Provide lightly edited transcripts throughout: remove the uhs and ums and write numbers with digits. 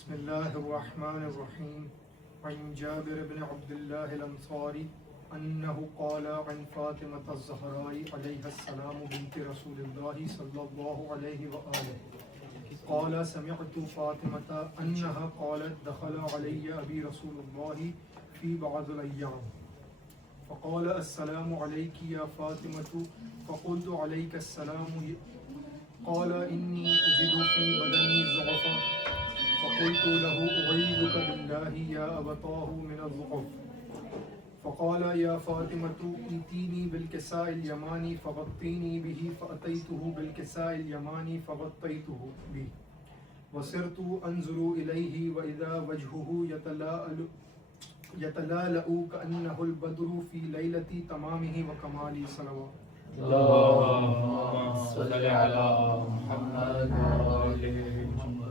بسم الله الرحمن الرحيم. عن جابر بن عبد الله الأنصاري أنه قال عن فاطمة الزهراء عليها السلام بنت رسول الله صلى الله عليه وآله قال سمعت فاطمة أنها قالت دخل علي أبي رسول الله في بعض الأيام فقال السلام عليك يا فاطمة فقلت عليك السلام قال إني أجد في بدني ضعفا فقلت له أعيذك بالله يا أبتاه من الضعف فقال يا فاطمة ائتيني بالكساء اليماني فغطيني به فأتيته بالكساء اليماني فغطيته به وصرت أنظر إليه وإذا وجهه يتلألأ كأنه البدر في ليلة تمامه وكمال صلوات. اللهم صل على محمد وآل محمد.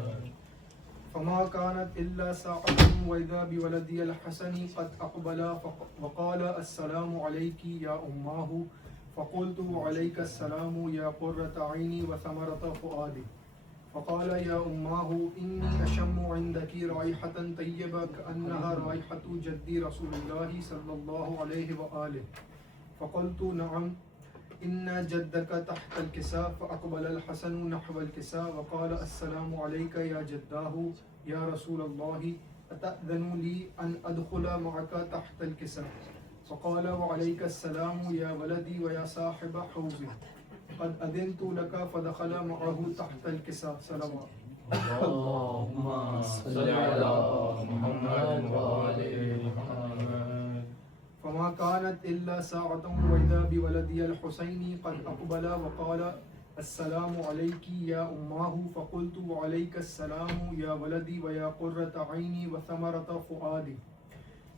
فما كانت إلا ساعة وإذا بولدي الحسن قد أقبل وقال السلام عليك يا أماه فقلت وعليك السلام يا قرة عيني وثمرة فؤادي فقال يا أماه إني أشم عندك رائحة طيبة كأنها رائحة جدي رسول الله صلى الله عليه وآله فقلت نعم إن جدك تحت الكساء فأقبل الحسن نحو الكساء وقال السلام عليك يا جداه يا رسول الله أتأذن لي أن أدخل معك تحت الكساء فقال وعليك السلام يا ولدي ويا صاحب حوزي قد أذنت لك فدخل معه تحت الكساء صلوات. اللهم صل على محمد وآل محمد. فما كانت إلا ساعة وإذا بولدي الحسين قد أقبل وقال السلام عليك يا أماه فقلت وعليك السلام يا ولدي ويا قرة عيني وثمرة فؤادي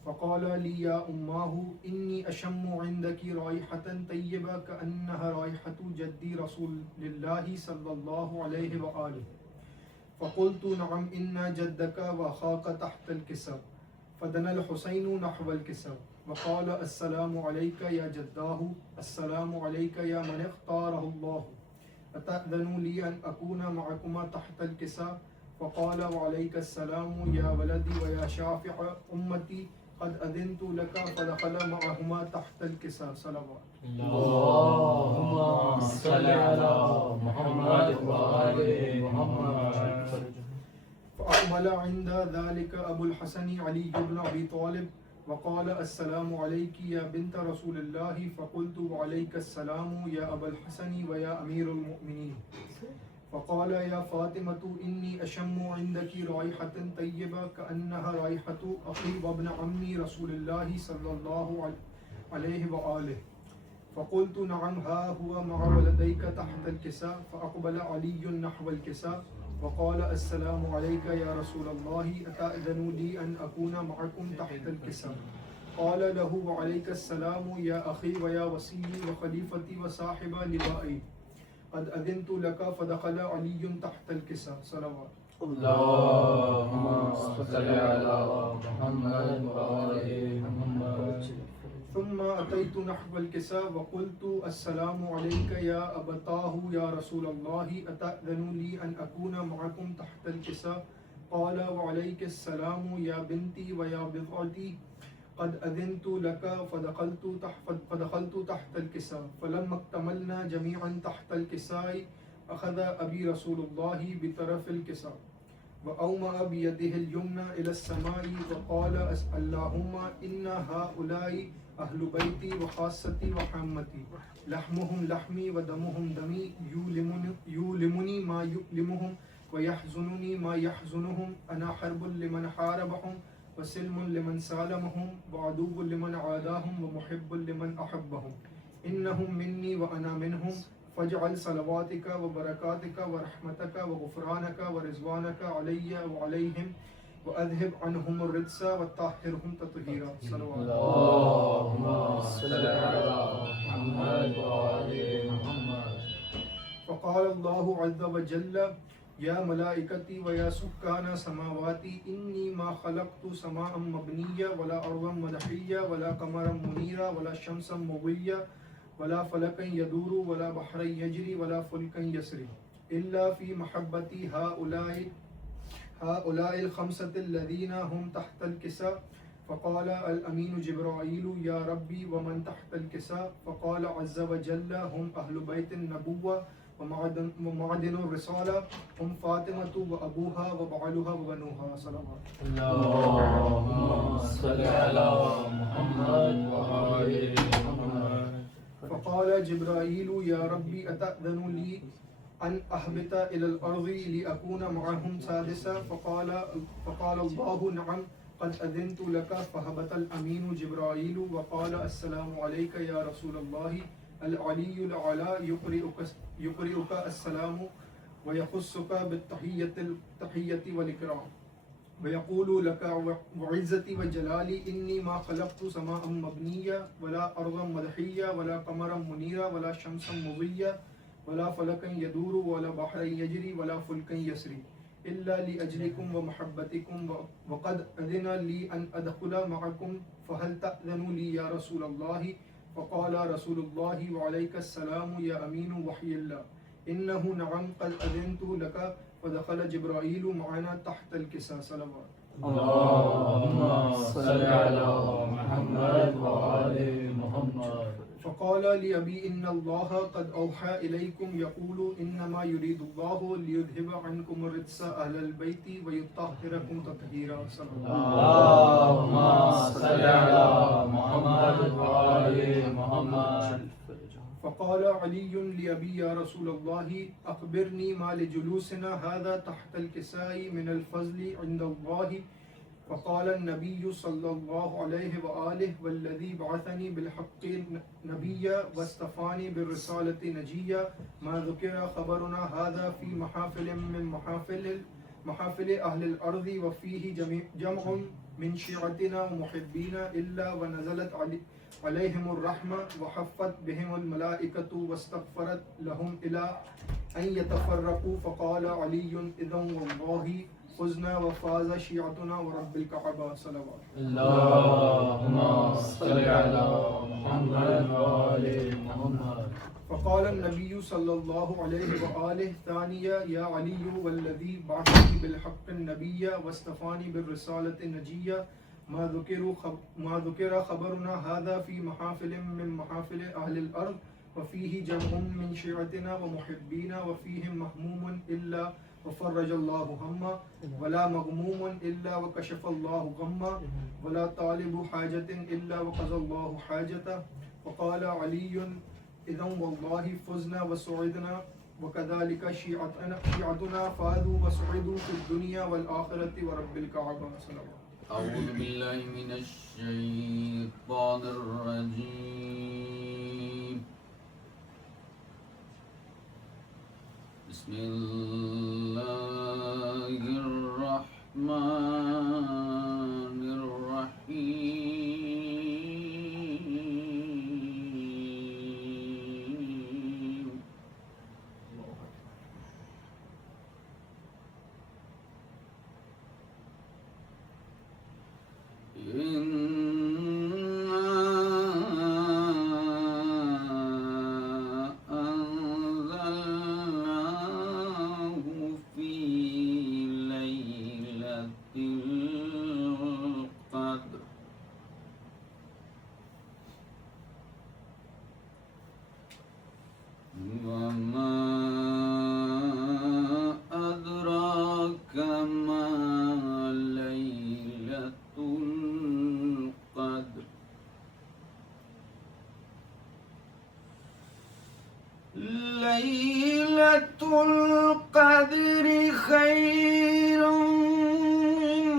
فقال لي يا أماه إني أشم عندك رائحة طيبة كأنها رائحة جدي رسول الله صلى الله عليه وآله فقلت نعم إن جدك وأخاك تحت الكساء فدنا الحسين نحو الكساء وقال السلام عليك يا جداه السلام عليك يا من اختاره الله أتأذن لي أن أكون معكما تحت الكساء فقال وعليك السلام يا ولدي ويا شافع أمتي قد أذنت لك فدخل معهما تحت الكساء صلوات. اللهم صل على محمد وآل محمد. فأقبل عند ذلك أبو الحسن علي بن أبي طالب وقال السلام عليك يا بنت رسول الله فقلت وعليك السلام يا أبا الحسن ويا أمير المؤمنين فقال يا فاطمة إني أشم عندك رائحة طيبة كأنها رائحة أخي وابن عمي رسول الله صلى الله عليه وآله فقلت نعم ها هو مع ولديك تحت الكساء فأقبل علي نحو الكساء وقال السلام عليك يا رسول الله أتأذن لي أن أكون معكم تحت الكساء قال له وعليك السلام يا أخي ويا وصيي وخليفتي وصاحب لوائي قد أذنت لك فدخل علي تحت الكساء صلوات. اللهم صل على محمد وآل محمد. ثم أتيت نحو الكساء وقلت السلام عليك يا أبتاه يا رسول الله أتأذن لي أن أكون معكم تحت الكساء قال وعليك السلام يا بنتي ويا بضعتي قد أذنت لك فدخلت تحت الكساء فلما اكتملنا جميعا تحت الكساء أخذ أبي رسول الله بطرف الكساء وأومأ بيده اليمنى إلى السماء وقال اللهم إن هؤلاء أهل بيتي وخاصتي وحمتي لحمهم لحمي ودمهم دمي يؤلمني ما يؤلمهم ويحزنني ما يحزنهم أنا حرب لمن حاربهم وسلم لمن سالمهم وعدو لمن عاداهم ومحب لمن أحبهم إنهم مني وأنا منهم فاجعل صلواتك وبركاتك ورحمتك وغفرانك ورضوانك علي وعليهم وأذهب عنهم الرجس وطهرهم تطهيرا صلوات. اللهم صل على محمد وآل محمد. فقال الله عز وجل يا ملائكتي ويا سكان سماواتي إني ما خلقت سماء مبنية ولا أرضا مدحية ولا قمرا منيرا ولا شمسا مضية ولا فلكا يدور ولا بحرا يجري ولا فلكا يسري إلا في محبتي هؤلاء الخمسة الذين هم تحت الكساء. فقال الأمين جبرائيل يا ربي ومن تحت الكساء؟ فقال عز وجل هم أهل بيت النبوة ومعدن الرسالة، هم فاطمة وأبوها وبعلها وبنوها. صلوات. اللهم صل على محمد وآل محمد. فقال جبرائيل يا ربي أتأذن لي أن أهبط إلى الأرض لأكون معهم سادسا؟ فقال الله نعم قد أذنت لك. فهبط الأمين جبرائيل وقال السلام عليك يا رسول الله. العلي الأعلى يقرئك السلام ويخصك بالتحية والإكرام ويقول لك وعزتي وجلالي إني ما خلقت سماء مبنية ولا أرضا مدحية ولا قمرا منيرا ولا شمسا مضية ولا فلكا يدور ولا بحرا يجري ولا فلكا يسري إلا لأجلكم ومحبتكم وقد أذن لي أن أدخل معكم فهل تأذن لي يا رسول الله؟ فقال رسول الله وعليك السلام يا أمين وحي الله إنه نعم قد أذنت لك. فدخل جبرائيل معنا تحت الكساء. صلوات. اللهم صل على محمد وآل محمد. فقال لأبي إن الله قد أوحى إليكم يقول إنما يريد الله ليذهب عنكم الرجس أهل البيت ويطهركم تطهيرا. اللهم صل على محمد وآل محمد. فقال علي لأبي يا رسول الله أخبرني ما لجلوسنا هذا تحت الكساء من الفضل عند الله. فقال النبي صلى الله عليه وآله والذي بعثني بالحق نبيا واصطفاني بالرسالة نجيا ما ذكر خبرنا هذا في محافل من محافل أهل الأرض وفيه جمع من شيعتنا ومحبينا إلا ونزلت عليهم الرحمة وحفت بهم الملائكة واستغفرت لهم إلى أن يتفرقوا. فقال علي إذن والله فزنا وفاز شيعتنا ورب الكعبة. صلوات. اللهم صل على محمد وآل محمد. فقال النبي صلى الله عليه وآله ثانيا يا علي والذي بعثني بالحق النبي واصطفاني بالرسالة النجية ما ذكر خبرنا هذا في محافل من محافل أهل الأرض وفيه جمع من شيعتنا ومحبينا وفيهم مهموم إلا وفرج الله همه ولا مغموم إلا وكشف الله غمه ولا طالب حاجة إلا وقضى الله حاجته. فقال علي إذن والله فزنا وسعدنا وكذلك شيعتنا فازوا وسعدوا في الدنيا والآخرة ورب الكعبة. صلوات. أعوذ بالله من الشيطان الرجيم. بسم الله الرحمن الرحيم. ليلة القدر خير من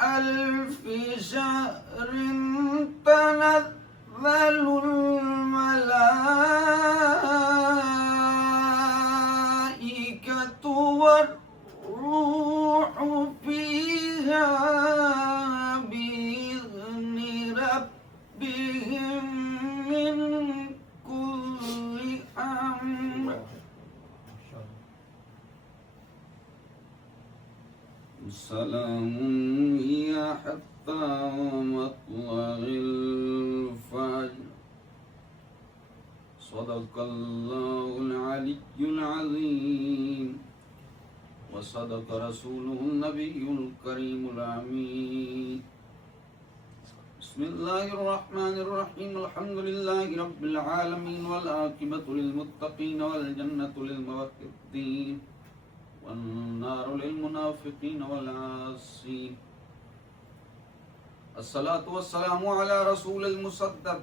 ألف شهر تنزل الملائكة والروح فيها بإذن ربهم من كل أمر سلام هي حتى مطلع الفجر. صدق الله العلي العظيم. وصدق رسوله النبي الكريم الأمين. بسم الله الرحمن الرحيم. الحمد لله رب العالمين والعاقبة للمتقين والجنة للموحدين والنار للمنافقين والعاصين. الصلاة والسلام على رسول المصدق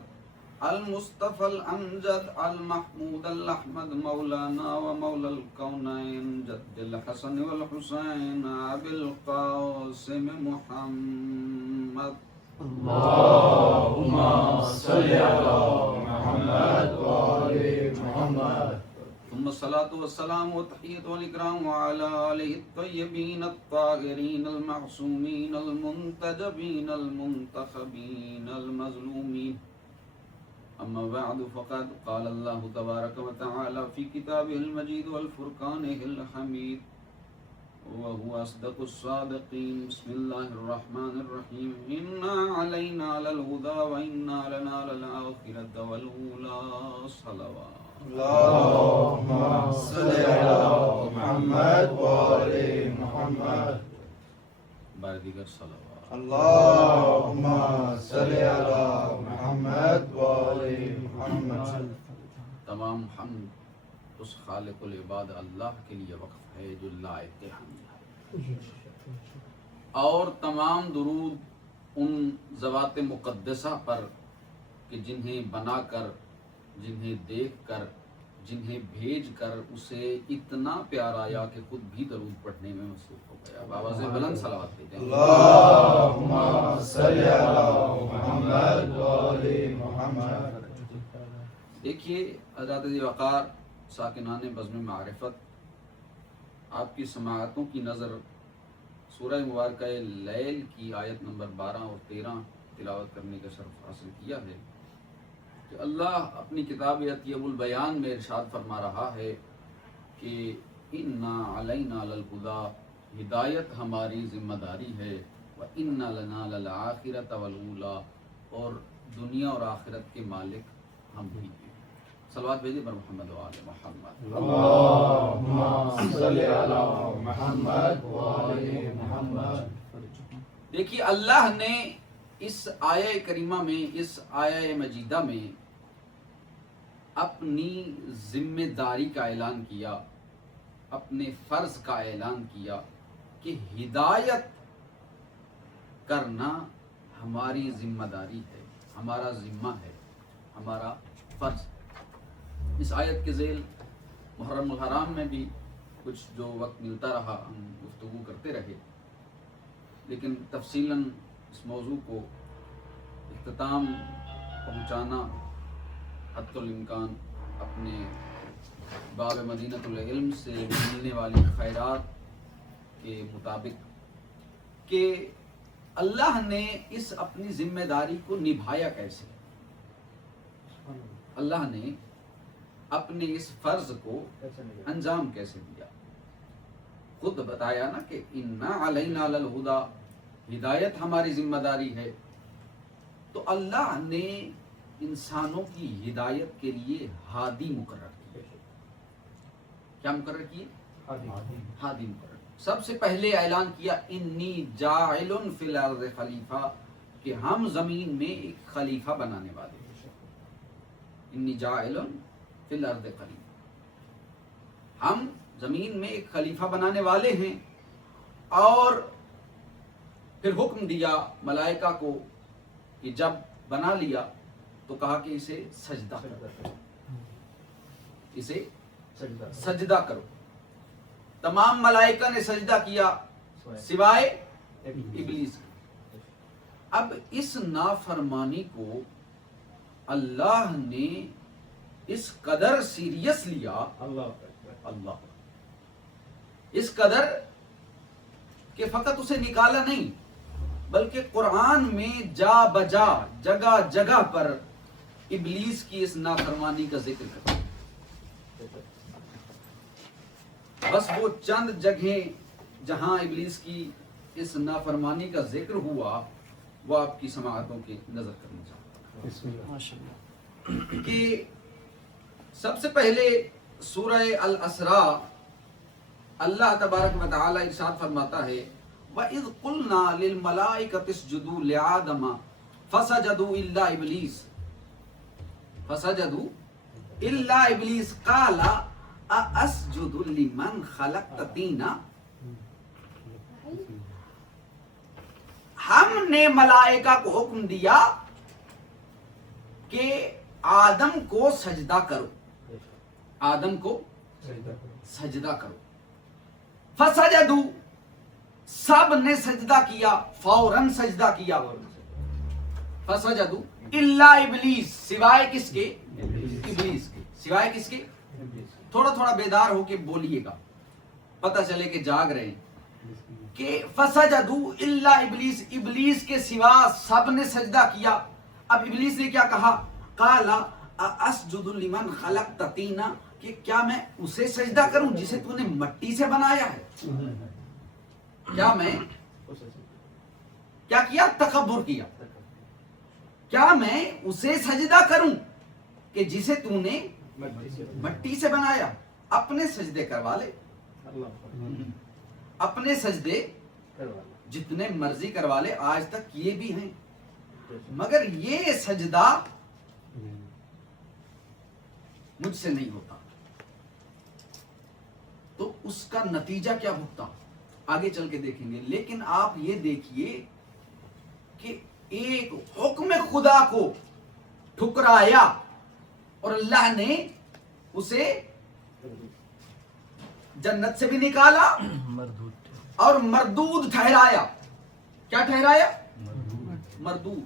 المصطفى الأمجد المحمود الأحمد مولانا ومولى الكونين جد الحسن والحسين أبي القاسم محمد. اللهم صل على محمد وآل محمد. ثم الصلاة والسلام والتحية والإكرام على آله الطيبين الطاهرين المعصومين المنتجبين المنتخبين المظلومين. أما بعد فقد قال الله تبارك وتعالى في كتابه المجيد والفرقانه الحميد وهو أصدق الصادقين. بسم الله الرحمن الرحيم. إنا علينا للهدى وإنا لنا للآخرة والأولى. صلوات. اللهم صل على محمد وآل محمد. بار دیگر صلوات. اللهم صل على محمد وآل محمد. تمام حمد اس خالق العباد اللہ کے لیے وقف ہے جو لائق حمد ہے، اور تمام درود ان ذوات مقدسہ پر کہ جنہیں بنا کر، جنہیں دیکھ کر، جنہیں بھیج کر اسے اتنا پیار آیا کہ خود بھی درود پڑھنے میں مصروف ہو گیا. بابا سے بلند صلوات دیتے ہیں. اللهم صل على محمد وآل محمد. دیکھیے حضرات ذی وقار ساکنان بزم معرفت، آپ کی سماعتوں کی نظر سورہ مبارکہ لیل کی آیت نمبر 12 اور 13 تلاوت کرنے کا شرف حاصل کیا ہے کہ اللہ اپنی کتاب اطیب البیان میں ارشاد فرما رہا ہے کہ انا علینا للہدی، ہدایت ہماری ذمہ داری ہے، وَإِنَّ لَنَا لَلْآخِرَةَ وَالْأُولَى، اور دنیا اور آخرت کے مالک ہم بھی ہیں. صلوات بھیجے پر محمد و آل محمد. اللهم صل على محمد وآل محمد. دیکھیے اللہ نے اس آیہ کریمہ میں، اس آیہ مجیدہ میں اپنی ذمہ داری کا اعلان کیا، اپنے فرض کا اعلان کیا کہ ہدایت کرنا ہماری ذمہ داری ہے، ہمارا ذمہ ہے، ہمارا فرض. اس آیت کے ذیل محرم الحرام میں بھی کچھ جو وقت ملتا رہا ہم گفتگو کرتے رہے، لیکن تفصیلاً اس موضوع کو اختتام پہنچانا حد الامکان اپنے باب مدینۃ العلم سے ملنے والی خیرات کے مطابق کہ اللہ نے اس اپنی ذمہ داری کو نبھایا کیسے، اللہ نے اپنے اس فرض کو انجام کیسے دیا. خود بتایا نا کہ انا علینا للہدی، ہدایت ہماری ذمہ داری ہے. تو اللہ نے انسانوں کی ہدایت کے لیے ہادی مقرر کیے. کیا مقرر کیے؟ ہادی مقرر. سب سے پہلے اعلان کیا انی جاعل فی الارض خلیفہ، کہ ہم زمین میں ایک خلیفہ بنانے والے ہیں. انی جاعل فی الارض خلیفہ، ہم زمین میں ایک خلیفہ بنانے والے ہیں. اور پھر حکم دیا ملائکہ کو کہ جب بنا لیا تو کہا کہ اسے سجدہ کرو، اسے سجدہ کرو. تمام ملائکہ نے سجدہ کیا سوائے ابلیس کے. اب اس نافرمانی کو اللہ نے اس قدر سیریس لیا، اللہ اس قدر کہ فقط اسے نکالا نہیں بلکہ قرآن میں جا بجا جگہ جگہ پر ابلیس کی اس نافرمانی کا ذکر کرتا ہے. بس وہ چند جگہیں جہاں ابلیس کی اس نافرمانی کا ذکر ہوا وہ آپ کی سماعتوں کی نظر کرنا چاہتا ہوں کہ سب سے پہلے سورہ الاسراء اللہ تبارک و تعالی ارشاد فرماتا ہے وَإِذْ قُلْنَا لِلْمَلَائِكَةِ اسْجُدُوا لِآدَمَ فَسَجَدُوا إِلَّا إِبْلِيسَ قَالَ أَأَسْجُدُ لِمَنْ خَلَقْتَ طِينًا. ہم نے ملائکہ کو حکم دیا کہ آدم کو سجدہ کرو، آدم کو سجدہ کرو. فسجدوا، سب نے سجدہ کیا، فوراً سجدہ کیا. فسجدوا الا ابلیس، سوائے کس کے؟ ابلیس کے. سوائے کس کے؟ تھوڑا تھوڑا بیدار ہو کے بولیے گا، پتہ چلے کہ جاگ رہے ہیں. کہ فسجدوا الا ابلیس، ابلیس کے سوا سب نے سجدہ کیا. اب ابلیس نے کیا کہا؟ قال اسجد لمن خلقت طینا، کہ کیا میں اسے سجدہ کروں جسے تو نے مٹی سے بنایا ہے؟ کیا میں کیا کیا؟ تکبر کیا. کیا میں اسے سجدہ کروں کہ جسے تو نے مٹی سے بنایا؟ اپنے سجدے کروا لے، اپنے سجدے جتنے مرضی کروا لے، آج تک کیے بھی ہیں، مگر یہ سجدہ مجھ سے نہیں ہوتا. تو اس کا نتیجہ کیا بھگتا آگے چل کے دیکھیں گے. لیکن آپ یہ دیکھیے کہ ایک حکم خدا کو ٹھکرایا اور اللہ نے اسے جنت سے بھی نکالا اور مردود ٹھہرایا. کیا ٹھہرایا؟ مردود.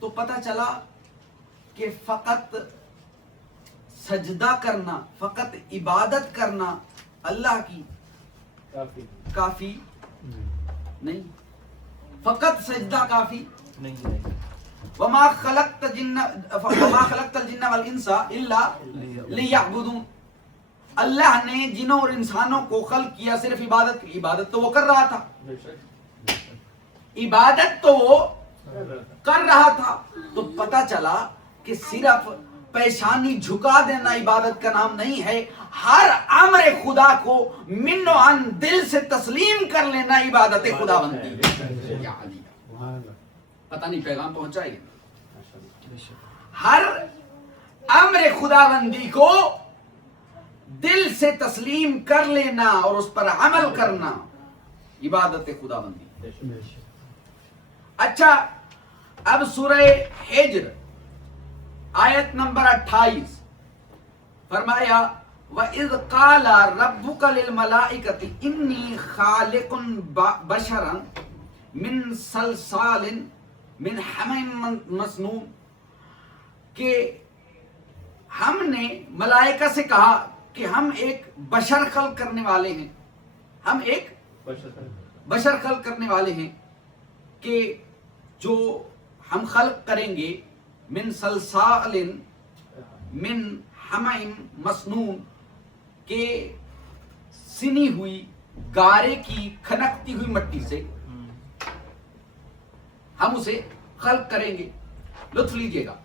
تو پتہ چلا کہ فقط سجدہ کرنا، فقط عبادت کرنا اللہ کی کافی نہیں، فقط سجدہ کافی نہیں. وما خلقت الجن والانس الا لیعبدون. اللہ نے جنوں اور انسانوں کو خلق کیا صرف عبادت کی. عبادت تو وہ کر رہا تھا، عبادت تو وہ کر رہا تھا. تو پتہ چلا کہ صرف پیشانی جھکا دینا عبادت کا نام نہیں ہے، ہر امر خدا کو من و عن دل سے تسلیم کر لینا عبادت خدا بنتی ہے. پتہ نہیں پیغام پہنچائے گا. ہر امر خدا بندی کو دل سے تسلیم کر لینا اور اس پر عمل کرنا عبادت خدا بندی. اچھا، اب سورہ حجر آیت نمبر 28 فرمایا وَإِذْ قَالَ رَبُّكَ لِلْمَلَائِكَةِ إِنِّي خَالِقٌ بَشَرًا مِنْ صَلْصَالٍ مِنْ حَمَإٍ مَسْنُونٍ. کہ ہم نے ملائکہ سے کہا کہ ہم ایک بشر خلق کرنے والے ہیں، ہم ایک بشر خلق کرنے والے ہیں کہ جو ہم خلق کریں گے من صلصال من حمأ مسنون، کہ سنی ہوئی گارے کی کھنکتی ہوئی مٹی سے ہم اسے خلق کریں گے. لطف لیجئے گا.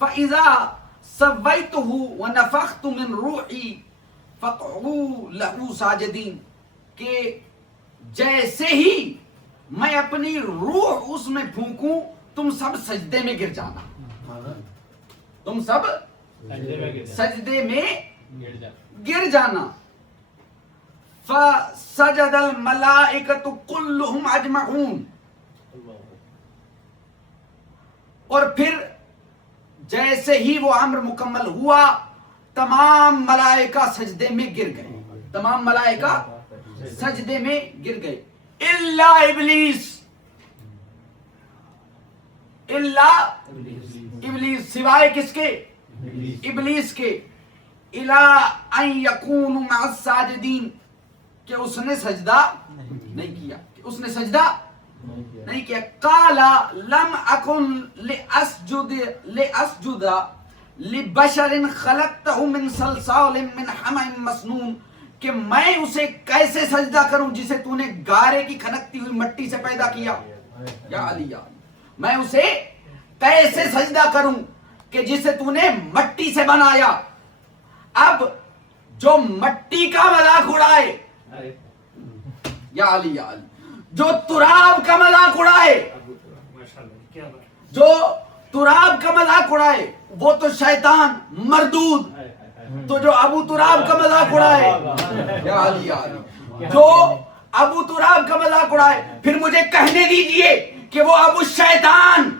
فَإِذَا سَوَّيْتُهُ وَنَفَخْتُ مِنْ رُوحِي فَقْعُوا لَهُ سَاجِدِينَ. کہ جیسے ہی میں اپنی روح اس میں پھونکوں تم سب سجدے میں گر جانا، تم سب سجدے میں گر جانا. فَسَجَدَ الْمَلَائِكَةُ كُلُّهُمْ أَجْمَعُونَ. اور پھر جیسے ہی وہ امر مکمل ہوا تمام ملائکہ سجدے میں گر گئے، تمام ملائکہ سجدے میں گر گئے الا ابلیس، الا ابلیس، سوائے کس کے؟ ابلیس کے. الا ان یکون مع الساجدین، کہ اس نے سجدہ نہیں کیا، کہ اس نے سجدہ نہیں کیا. قال لم اکن لاسجد لبشر خلقته من صلصال من حمأ مسنون، کہ میں اسے کیسے سجدہ کروں جسے تو نے گارے کی کھنکتی ہوئی مٹی سے پیدا کیا. یا علی، میں اسے کیسے سجدہ کروں کہ جسے تو نے مٹی سے بنایا. اب جو مٹی کا مذاق اڑائے یا علی یا علی. جو تراب کا مذاق اڑائے، جو تراب کا مذاق اڑائے وہ تو شیطان مردود. تو جو ابو تراب کا مذاق اڑائے، یا علی یا علی، جو ابو تراب کا مذاق اڑائے، پھر مجھے کہنے دیجئے کہ وہ ابو شیطان،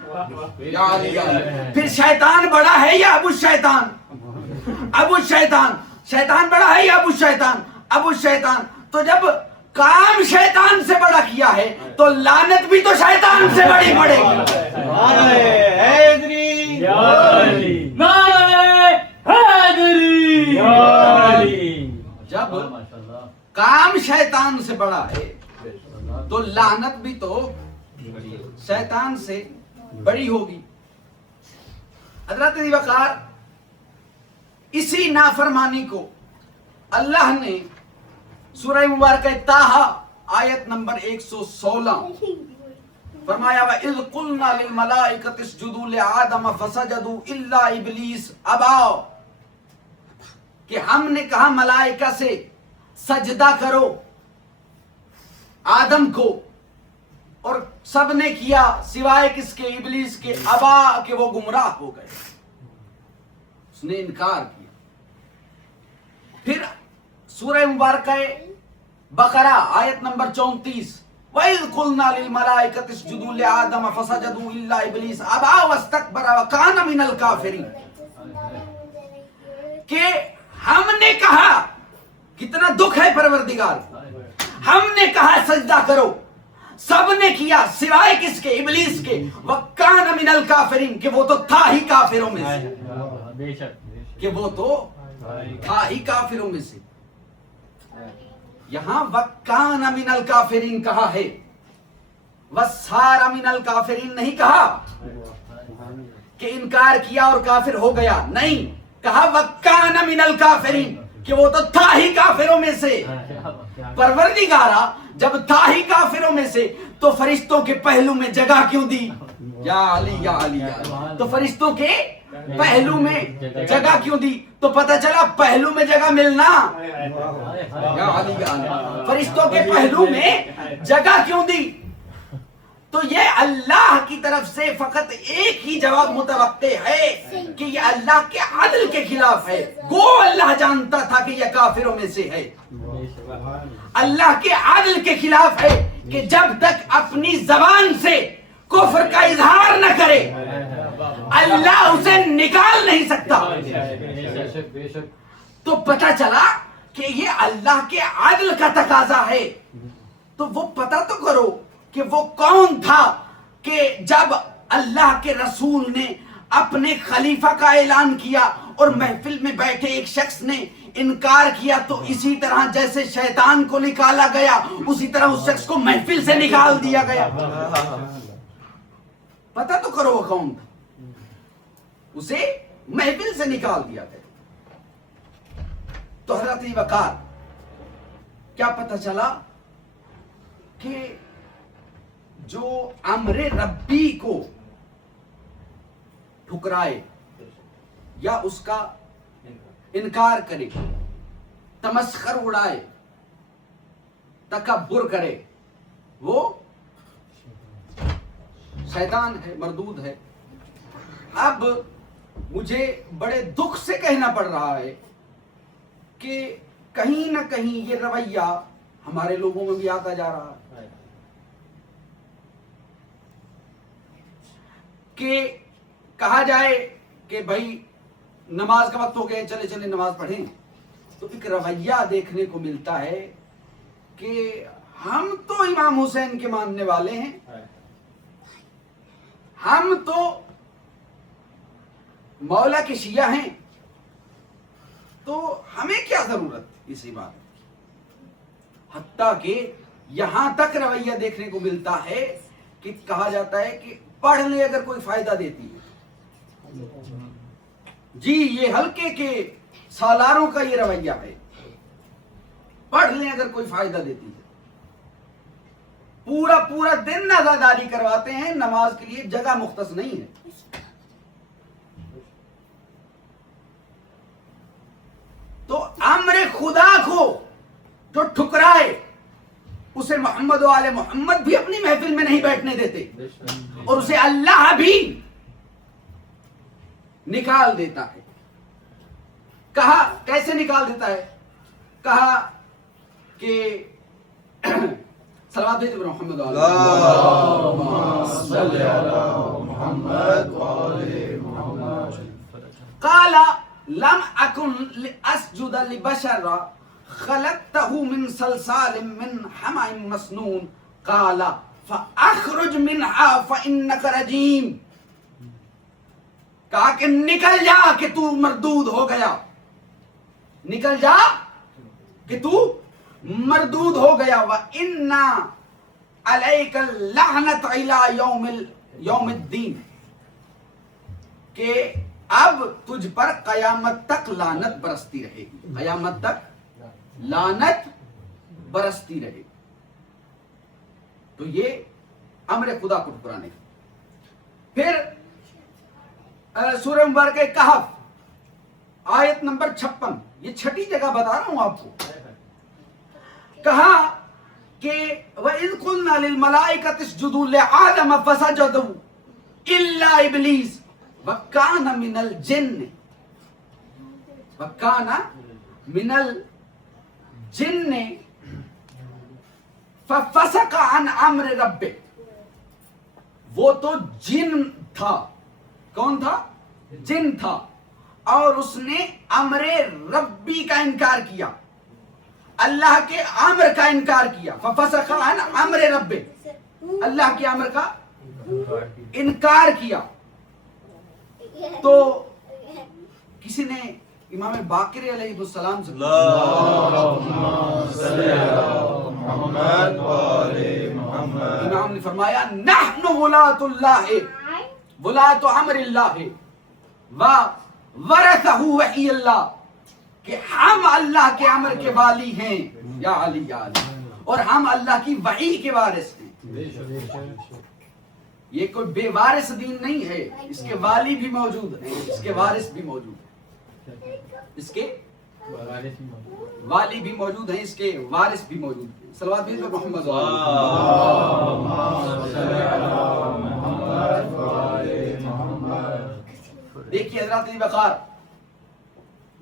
یا علی یا علی. پھر شیطان بڑا ہے یا ابو شیطان؟ ابو شیطان. شیطان بڑا ہے یا ابو شیطان؟ ابو شیطان. تو جب کام شیطان سے بڑا کیا ہے تو لعنت بھی تو شیطان سے بڑی پڑے گی. جب کام شیطان سے بڑا ہے تو لعنت بھی تو شیطان سے بڑی ہوگی. حضرت ذی وقار، اسی نافرمانی کو اللہ نے سورہ مبارکہ طٰہٰ آیت نمبر 116 فرمایا وَإِذْ قُلْنَا لِلْمَلَائِكَةِ اسْجُدُوا لِآدَمَ فَسَجَدُوا إِلَّا إِبْلِيسَ أَبَىٰ، کہ ہم نے کہا ملائکہ سے سجدہ کرو آدم کو، اور سب نے کیا سوائے کس کے؟ ابلیس کے. ابا، کہ وہ گمراہ ہو گئے، اس نے انکار کیا. پھر سورہ مبارکہ بقرہ آیت نمبر 34 وَإِذْ قُلْنَا لِلْمَلَائِكَةِ اسْجُدُوا لِآدَمَ فَسَجَدُوا إِلَّا إِبْلِيسَ أَبَىٰ وَاسْتَكْبَرَ وَكَانَ مِنَ الْكَافِرِينَ، کہ ہم نے کہا، کتنا دکھ ہے پروردگار، ہم نے کہا سجدہ کرو، سب نے کیا سوائے کس کے؟ ابلیس کے. وَكَانَ مِنَ الْكَافِرِينَ، کہ وہ تو تھا ہی کافروں میں سے، کہ وہ تو تھا ہی کافروں میں سے. یہاں وَكَانَ مِنَ الْكَافِرِينَ کہا ہے، وَصَارَ مِنَ الْكَافِرِينَ نہیں کہا کہ انکار کیا اور کافر ہو گیا، نہیں کہا وَكَانَ مِنَ الْكَافِرِينَ، کہ وہ تو تھا ہی کافروں میں سے. پروردگارا، جب تھا ہی کافروں میں سے تو فرشتوں کے پہلو میں جگہ کیوں دی؟ یا علی یا علی یا علی. تو فرشتوں کے پہلو میں جگہ کیوں دی؟ تو پتہ چلا پہلو میں جگہ ملنا، یا علی یا علی، فرشتوں کے پہلو میں جگہ کیوں دی؟ تو یہ اللہ کی طرف سے فقط ایک ہی جواب متوقع ہے کہ یہ اللہ کے عدل کے خلاف ہے. گو اللہ جانتا تھا کہ یہ کافروں میں سے ہے. اللہ کے عدل کے خلاف ہے کہ جب تک اپنی زبان سے کفر کا اظہار نہ کرے اللہ اسے نکال نہیں سکتا. تو پتہ چلا کہ یہ اللہ کے عدل کا تقاضا ہے. تو وہ پتہ تو کرو کہ وہ کون تھا کہ جب اللہ کے رسول نے اپنے خلیفہ کا اعلان کیا اور محفل میں بیٹھے ایک شخص نے انکار کیا تو اسی طرح جیسے شیطان کو نکالا گیا اسی طرح اس شخص کو محفل سے نکال دیا گیا. پتہ تو کرو وہ کون تھا، اسے محفل سے نکال دیا گیا. تو حضرت ذی وقار کیا پتہ چلا کہ جو امر ربی کو ٹھکرائے یا اس کا انکار کرے، تمسخر اڑائے، تکبر کرے، وہ شیطان ہے، مردود ہے. اب مجھے بڑے دکھ سے کہنا پڑ رہا ہے کہ کہیں نہ کہیں یہ رویہ ہمارے لوگوں میں بھی آتا جا رہا ہے کہ کہا جائے کہ بھائی نماز کا وقت ہو گیا، چلے چلے نماز پڑھیں. تو ایک رویہ دیکھنے کو ملتا ہے کہ ہم تو امام حسین کے ماننے والے ہیں، ہم تو مولا کے شیعہ ہیں، تو ہمیں کیا ضرورت اسی بات. حتیٰ کہ یہاں تک رویہ دیکھنے کو ملتا ہے کہ کہا جاتا ہے کہ پڑھ لے اگر کوئی فائدہ دیتی ہے. جی یہ ہلکے کے سالاروں کا یہ رویہ ہے، پڑھ لیں اگر کوئی فائدہ دیتی ہے. پورا پورا دن نظرداری کرواتے ہیں، نماز کے لیے جگہ مختص نہیں ہے. تو امر خدا کو جو ٹھکرائے محمد و آل محمد بھی اپنی محفل میں نہیں بیٹھنے دیتے اور اسے اللہ بھی نکال دیتا ہے. کہا کیسے نکال دیتا ہے؟ کہا کہ صلوات بھیجو محمد و آل محمد. قال لم اکن لاسجد لبشر خلقته من صلصال من حمأ مسنون قال فاخرج منها فانك رجیم. کہا کہ نکل جا کہ تو مردود ہو گیا، نکل جا کہ تو مردود ہو گیا. وَإِنَّا عَلَيْكَ اللَّعْنَةَ إِلَى يَوْمِ الدِّينِ، کہ اب تجھ پر قیامت تک لعنت برستی رہے گی، قیامت تک لعنت برستی رہے گی. تو یہ امر خدا کو ٹھکرانے کا. پھر سورہ مبارکہ کہف آیت نمبر 56، یہ چھٹی جگہ بتا رہا ہوں آپ کو. کہا کہ وَإِذْ قُلْنَا لِلْمَلَائِكَةِ اسْجُدُوا لِآدَمَ فَسَجَدُوا إِلَّا إِبْلِيسَ وَكَانَ مِنَ الْجِنِّ فَفَسَقَ عَنْ أَمْرِ رَبِّهِ. وہ تو جن تھا. کون تھا؟ جن تھا. اور اس نے امر ربی کا انکار کیا، اللہ کے امر کا انکار کیا. ففسق عن امر رب، اللہ کے امر کا انکار کیا. تو کسی نے امام باقر علیہ السلام سے امام نے فرمایا نحن ولاۃ اللہ ولاۃ امر اللہ ورثہ وحی اللہ، کہ ہم اللہ کے امر کے والی ہیں یا علی یا علی، اور ہم اللہ کی وحی کے وارث ہیں. یہ کوئی بے وارث دین نہیں ہے، اس کے والی بھی موجود ہیں، اس کے وارث بھی موجود ہیں، اس کے والی بھی موجود ہیں، اس کے وارث بھی موجود ہیں. صلوات بھیجو محمد. دیکھیے حضرات وقار،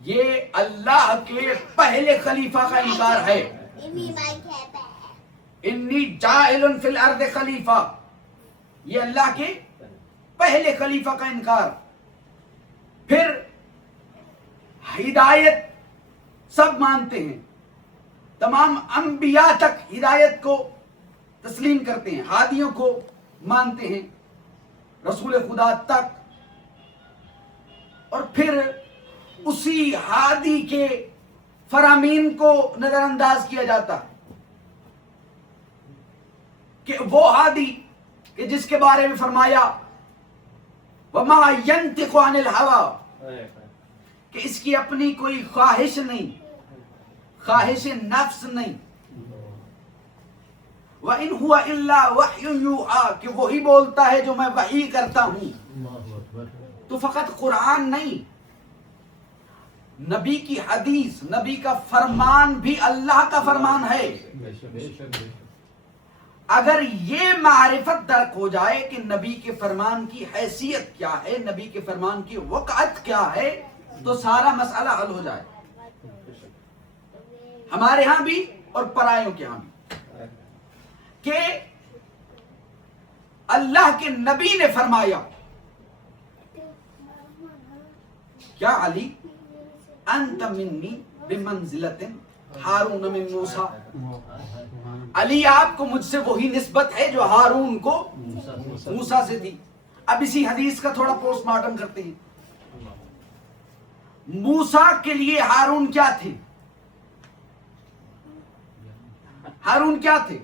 یہ اللہ کے پہلے خلیفہ کا انکار ہے. انی جاعل فی الارض خلیفہ، یہ اللہ کے پہلے خلیفہ کا انکار. پھر ہدایت سب مانتے ہیں، تمام انبیاء تک ہدایت کو تسلیم کرتے ہیں، ہادیوں کو مانتے ہیں، رسول خدا تک. اور پھر اسی ہادی کے فرامین کو نظر انداز کیا جاتا ہے کہ وہ ہادی کہ جس کے بارے میں فرمایا وَمَا يَنْتِقُ عَنِ الْهَوَىٰ، کہ اس کی اپنی کوئی خواہش نہیں، خواہش نفس نہیں. وَإِنْ هُوَ إِلَّا وَحْيٌ يُوحَىٰ، کہ وہی بولتا ہے جو میں وحی کرتا ہوں. تو فقط قرآن نہیں، نبی کی حدیث، نبی کا فرمان بھی اللہ کا فرمان ہے. اگر یہ معرفت درک ہو جائے کہ نبی کے فرمان کی حیثیت کیا ہے، نبی کے فرمان کی وقعت کیا ہے، تو سارا مسئلہ حل ہو جائے، ہمارے ہاں بھی اور پرایوں کے ہاں بھی. کہ اللہ کے نبی نے فرمایا کیا علی انت منی بمنزلت ہارون من موسیٰ، علی آپ کو مجھ سے وہی نسبت ہے جو ہارون کو موسیٰ سے دی. اب اسی حدیث کا تھوڑا پوسٹ مارٹم کرتے ہیں. موسیٰ کے لیے ہارون کیا تھے؟ ہارون کیا تھے؟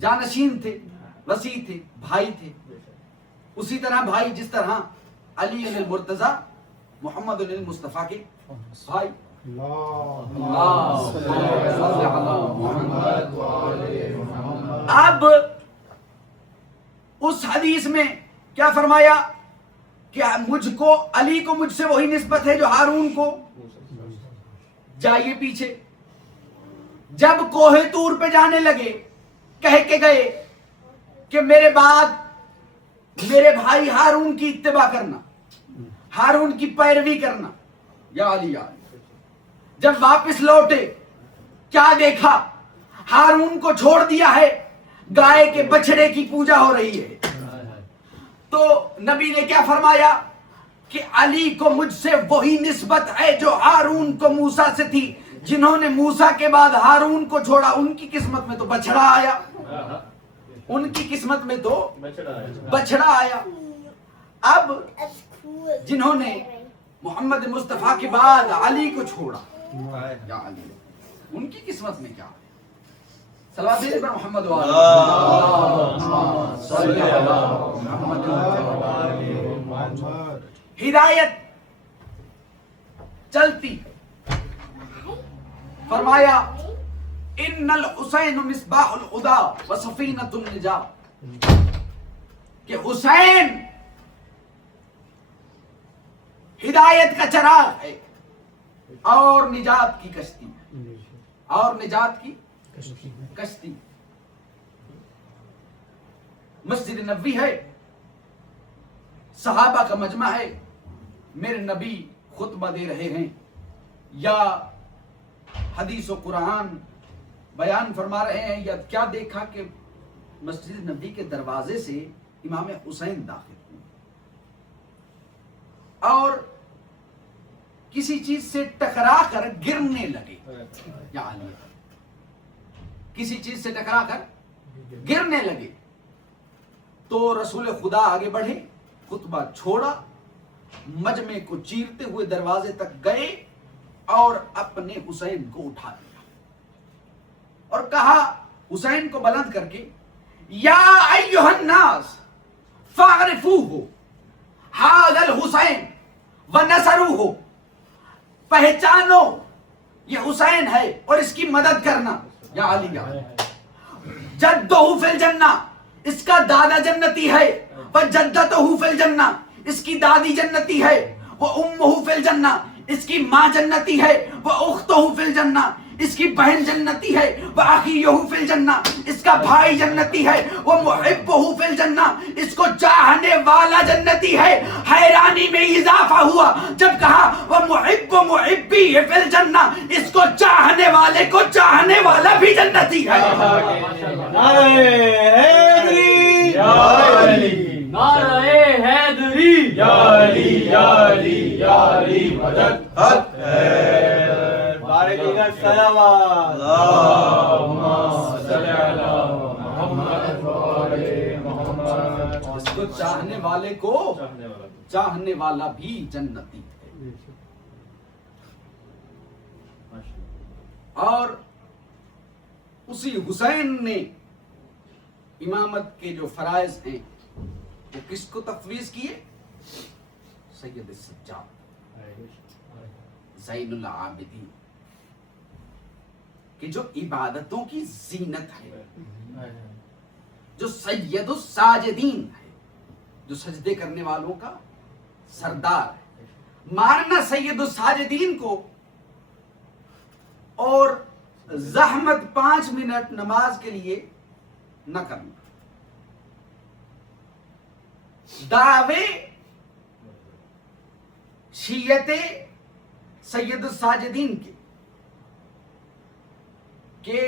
جانشین تھے، وسیع تھے، بھائی تھے. اسی طرح بھائی جس طرح علی المرتضیٰ محمد المصطفیٰ کے بھائی. اب اس حدیث میں کیا فرمایا کہ مجھ کو علی کو مجھ سے وہی نسبت ہے جو ہارون کو. جائیے پیچھے، جب کوہ طور پہ جانے لگے کہہ کے گئے کہ میرے بعد میرے بھائی ہارون کی اتباع کرنا، ہارون کی پیروی کرنا. یا علی یا علی. جب واپس لوٹے کیا دیکھا؟ ہارون کو چھوڑ دیا ہے، گائے کے بچڑے کی پوجا ہو رہی ہے. تو نبی نے کیا فرمایا کہ علی کو مجھ سے وہی نسبت ہے جو ہارون کو موسیٰ سے تھی. جنہوں نے موسیٰ کے بعد ہارون کو چھوڑا ان کی قسمت میں تو بچڑا آیا، ان کی قسمت میں تو بچڑا آیا. اب جنہوں نے محمد مصطفیٰ کے بعد علی کو چھوڑا، یا علی، ان کی قسمت میں کیا؟ صلوات بھیجیں پر محمد ہدایت چلتی. فرمایا ان الحسین مصباح الہدی و سفینۃ النجاۃ، کہ حسین ہدایت کا چراغ ہے اور نجات کی کشتی، اور نجات کی کشتی. مسجد نبوی ہے، صحابہ کا مجمع ہے، میرے نبی خطبہ دے رہے ہیں یا حدیث و قرآن بیان فرما رہے ہیں، یا کیا دیکھا کہ مسجد نبوی کے دروازے سے امام حسین داخل ہوئے اور کسی چیز سے ٹکرا کر گرنے لگے. یا علی، کسی چیز سے ٹکرا کر گرنے لگے. تو رسول خدا آگے بڑھے، خطبہ چھوڑا، مجمع کو چیرتے ہوئے دروازے تک گئے اور اپنے حسین کو اٹھا لیا اور کہا حسین کو بلند کر کے، یا ایھا الناس فاعرفوہ ھذا الحسین ونصروہ، پہچانو یہ حسین ہے اور اس کی مدد کرنا. یا علی یا جدہ فی الجنہ، اس کا دادا جنتی ہے، وجدتہ فی الجنہ، اس کی دادی جنتی ہے، وامہ فی الجنہ، اس کی ماں جنتی ہے، واختہ فی الجنہ، اس کی بہن جنتی ہے، واخیہ فی الجنہ، اس کا بھائی جنتی ہے، ومحبہ فی الجنہ، اس کو چاہنے والا جنتی ہے. حیرانی میں اضافہ ہوا جب کہا ومحب محبی فی الجنہ، اس کو چاہنے والے کو چاہنے والا بھی جنتی ہے. نعرہ حیدری یا علی، نعرہ حیدری یا علی یا علی یا علی، مدد حق ہے. بارک الصلوات اللہم صل علی محمد وآل محمد. اس کو چاہنے والے کو چاہنے والا بھی جنتی ہے. اور اسی حسین نے امامت کے جو فرائض ہیں وہ کس کو تفویض کیے؟ سید السجاد، زین العابدین، کہ جو عبادتوں کی زینت ہے، جو سید الساجدین ہے، جو سجدے کرنے والوں کا سردار ہے. مارنا سید الساجدین کو اور زحمت 5 منٹ نماز کے لیے نہ کرنا. دعوے شیعت سید الساجدین کے کہ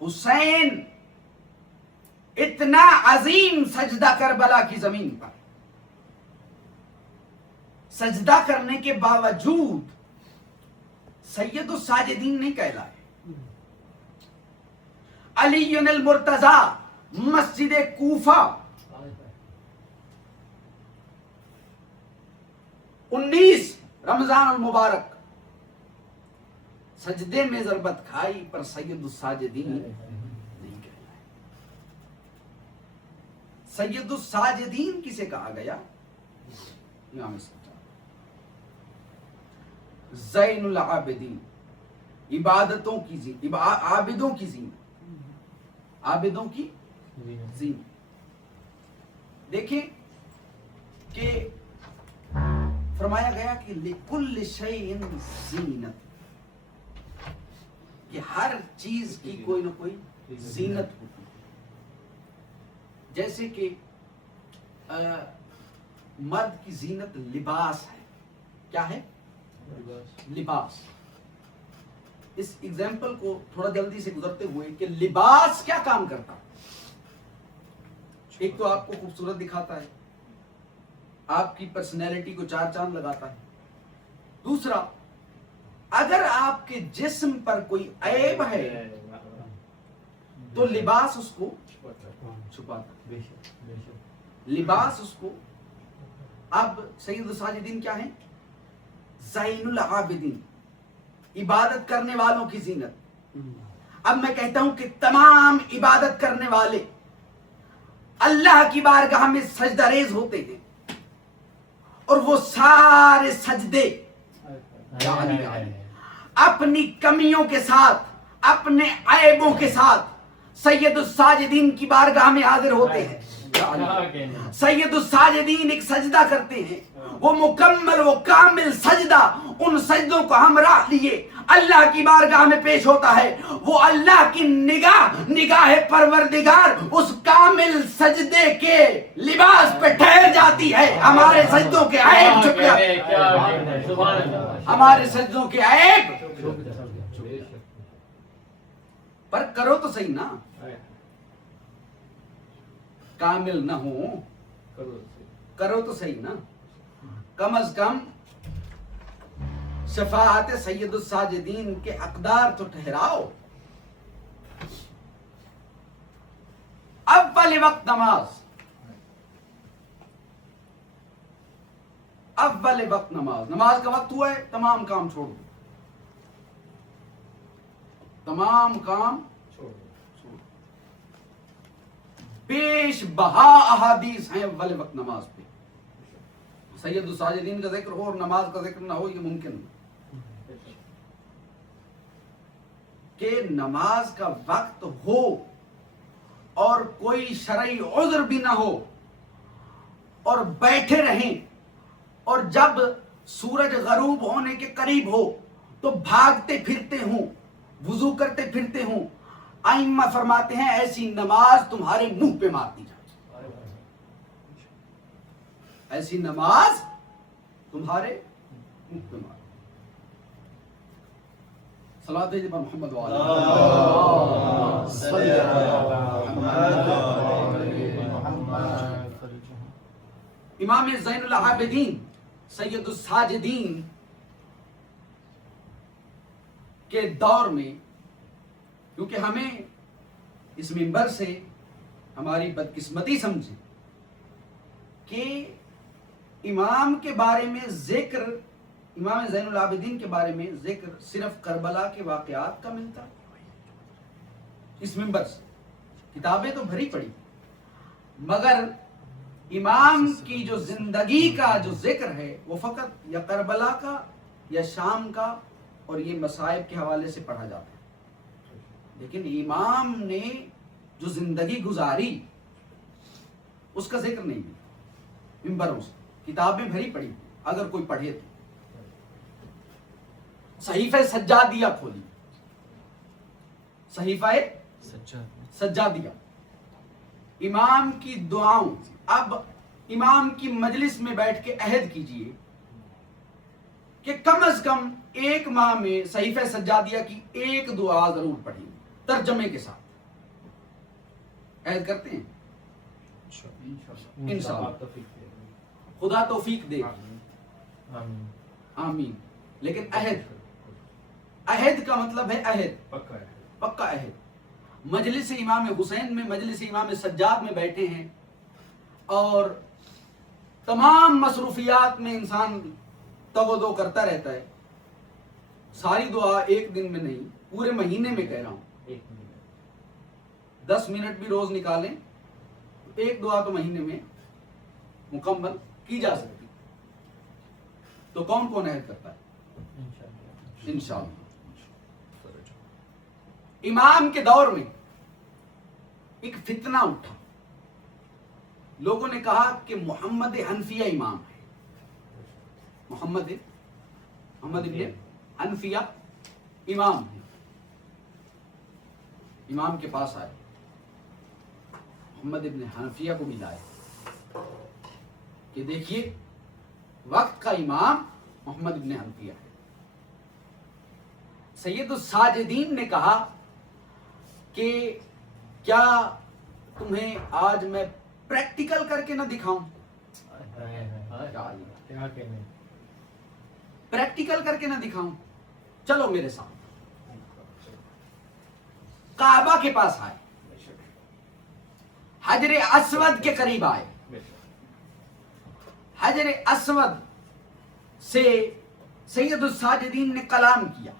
حسین اتنا عظیم سجدہ کربلا کی زمین پر سجدہ کرنے کے باوجود سید الساجدین نہیں کہلائے. علی المرتضی مسجد کوفہ 19 رمضان المبارک سجدے میں ضربت کھائی پر سید الساجدین نہیں کہلائے. سید الساجدین کسے کہا گیا؟ امام سجاد، زین العابدین، عبادتوں کی زین، عابدوں کی زین، عابدوں کی زین. دیکھیں کہ فرمایا گیا کہ لِكُلِّ شَيْءٍ زِینَةٌ، کہ ہر چیز کی کوئی نہ کوئی زینت ہوتی ہے. جیسے کہ مرد کی زینت لباس ہے. کیا ہے؟ لباس. اس ایگزامپل کو تھوڑا جلدی سے گزرتے ہوئے کہ لباس کیا کام کرتا ہے. ایک تو آپ کو خوبصورت دکھاتا ہے, آپ کی پرسنالٹی کو چار چاند لگاتا ہے. دوسرا, اگر آپ کے جسم پر کوئی عیب ہے تو لباس اس کو چھپاتا ہے. لباس اس کو. اب سید الساجدین کیا ہیں؟ زین العابدین, عبادت کرنے والوں کی زینت. اب میں کہتا ہوں کہ تمام عبادت کرنے والے اللہ کی بارگاہ میں سجدہ ریز ہوتے ہیں, اور وہ سارے سجدے اپنی کمیوں کے ساتھ, اپنے عیبوں کے ساتھ سید الساجدین کی بارگاہ میں حاضر ہوتے ہیں. سید الساجدین ایک سجدہ کرتے ہیں, وہ مکمل, وہ کامل سجدہ, ان سجدوں کو ہمراہ لیے اللہ کی بارگاہ میں پیش ہوتا ہے. وہ اللہ کی نگاہ پروردگار اس کامل سجدے کے لباس پہ ٹھہر جاتی ہے. ہمارے سجدوں کے عیب چھپ جاتے ہیں, ہمارے سجدوں کے عیب. پر کرو تو صحیح نا, کامل نہ ہو, کرو تو صحیح نا. کم از کم شفاعت سید الساجدین کے حقدار تو ٹھہراؤ. اول وقت نماز, اول وقت نماز. نماز کا وقت ہوا ہے, تمام کام چھوڑ دو, تمام کام چھوڑ. بیش بہا احادیث ہیں اول وقت نماز پہ. سید الساجدین کا ذکر ہو اور نماز کا ذکر نہ ہو, یہ ممکن نہیں. کہ نماز کا وقت ہو اور کوئی شرعی عذر بھی نہ ہو اور بیٹھے رہیں, اور جب سورج غروب ہونے کے قریب ہو تو بھاگتے پھرتے ہوں, وضو کرتے پھرتے ہوں. ائمہ فرماتے ہیں ایسی نماز تمہارے منہ پہ مارتی جائے, ایسی نماز تمہارے منہ پہ مارتی. صلوات بھیجیں پر محمد وعلی امام زین العابدین سید الساجدین کے دور میں, کیونکہ ہمیں اس منبر سے ہماری بدقسمتی سمجھے کہ امام کے بارے میں ذکر, امام زین العابدین کے بارے میں ذکر صرف کربلا کے واقعات کا ملتا. اس منبر سے کتابیں تو بھری پڑی, مگر امام کی جو زندگی کا جو ذکر ہے وہ فقط یا کربلا کا یا شام کا اور یہ مصائب کے حوالے سے پڑھا جاتا ہے. لیکن امام نے جو زندگی گزاری اس کا ذکر نہیں ہے منبروں سے. کتابیں بھری پڑی, اگر کوئی پڑھے تو. صحیفہ سجادیہ کھولی, صحیفہ سجادیہ, امام کی دعاؤں. اب امام کی مجلس میں بیٹھ کے عہد کیجئے کہ کم از کم ایک ماہ میں صحیفہ سجادیہ کی ایک دعا ضرور پڑھیں ترجمے کے ساتھ. عہد کرتے ہیں انشاءاللہ, خدا توفیق دے, آمین. لیکن عہد کا مطلب ہے عہد, پکا عہد. مجلس امام حسین میں, مجلس امام سجاد میں بیٹھے ہیں اور تمام مصروفیات میں انسان تگ و دو کرتا رہتا ہے. ساری دعا ایک دن میں نہیں, پورے مہینے میں کہہ رہا ہوں. 10 منٹ بھی روز نکالیں, ایک دعا تو مہینے میں مکمل کی جا سکتی. تو کون کون عہد کرتا ہے؟ انشاءاللہ. امام کے دور میں ایک فتنہ اٹھا. لوگوں نے کہا کہ محمد حنفیہ امام ہے. محمد ابن حنفیہ امام ہے. امام کے پاس آئے، محمد ابن حنفیہ کو بھی لائے کہ دیکھیے وقت کا امام محمد ابن حنفیہ ہے۔ سید الساجدین نے کہا کہ کیا تمہیں آج میں پریکٹیکل کر کے نہ دکھاؤں؟ کیا کہنے، پریکٹیکل کر کے نہ دکھاؤں؟ چلو میرے ساتھ۔ کعبہ کے پاس آئے، حجر اسود کے قریب آئے، حجر اسود سے سید الساجدین نے کلام کیا،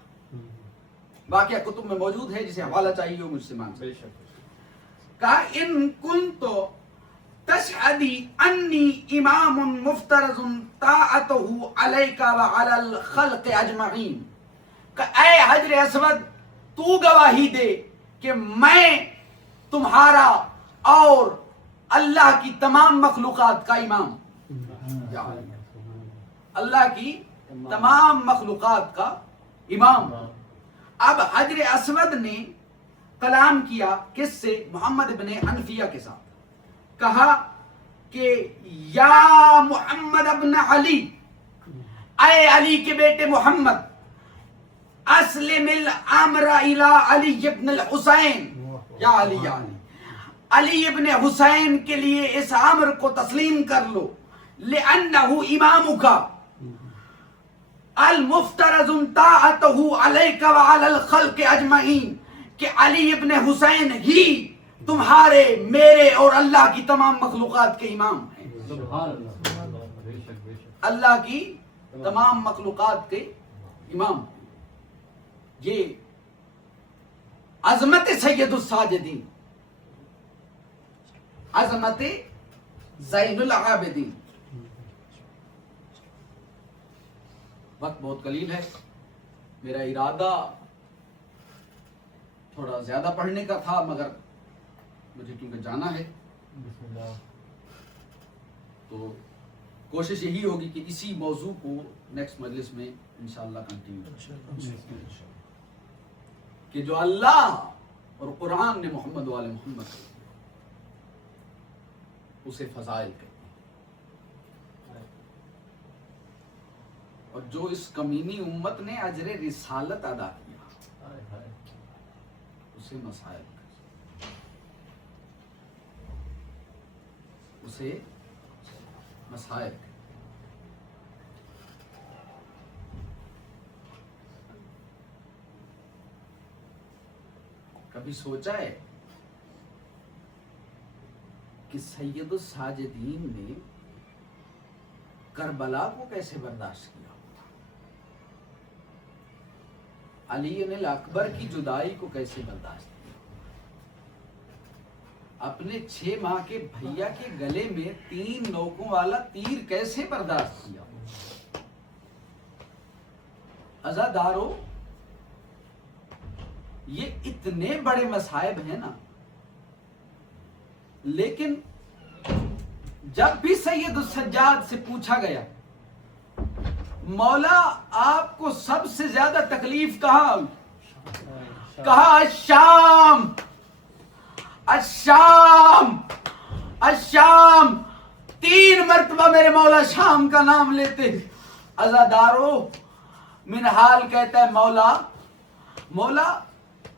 واقعہ کتب میں موجود ہے، جسے حوالہ چاہیے ہو مجھ سے مانگ سکتے۔ کہا ان کنت تشہدی انی امام مفترض طاعتہ علیک وعلی الخلق اجمعین، کہ اے حجر اسود تو گواہی دے کہ میں تمہارا اور اللہ کی تمام مخلوقات کا امام، اللہ کی تمام مخلوقات کا امام۔ اب حجر اسود نے کلام کیا کس سے؟ محمد ابن حنفیہ کے ساتھ۔ کہا کہ یا محمد ابن علی، اے علی کے بیٹے محمد، اسلم الامر الی علی ابن الحسین، یا علی یا علی، علی ابن حسین کے لیے اس امر کو تسلیم کر لو، لأنہ امامک المفترض طاعتہ علیک وعلی الخلق اجمعین، کہ علی ابن حسین ہی تمہارے، میرے اور اللہ کی تمام مخلوقات کے امام ہیں۔ سبحان اللہ، اللہ کی تمام مخلوقات کے امام۔ یہ عظمت سید الساجدین، عظمت زین العابدین۔ وقت بہت قلیل ہے، میرا ارادہ تھوڑا زیادہ پڑھنے کا تھا، مگر مجھے کیونکہ جانا ہے بسم اللہ۔ تو کوشش یہی ہوگی کہ اسی موضوع کو نیکسٹ مجلس میں انشاءاللہ کنٹینیو، کہ جو اللہ اور قرآن نے محمد والے محمد اسے فضائل کہتے ہیں، اور جو اس کمینی امت نے اجر رسالت ادا کیا اسے مسائل کہتے ہیں، اسے مسائل کہتے ہیں۔ کبھی سوچا ہے کہ سید الساجدین نے کربلا کو کیسے برداشت کیا؟ علی الاکبر کی جدائی کو کیسے برداشت کیا؟ اپنے 6 ماہ کے بھیا کے گلے میں 3 نوکوں والا تیر کیسے برداشت کیا؟ عزادارو، یہ اتنے بڑے مصائب ہیں نا، لیکن جب بھی سید السجاد سے پوچھا گیا مولا آپ کو سب سے زیادہ تکلیف کہاں؟ کہا الشام، الشام، الشام۔ 3 مرتبہ میرے مولا شام کا نام لیتے۔ عزادارو، منحال کہتا ہے مولا، مولا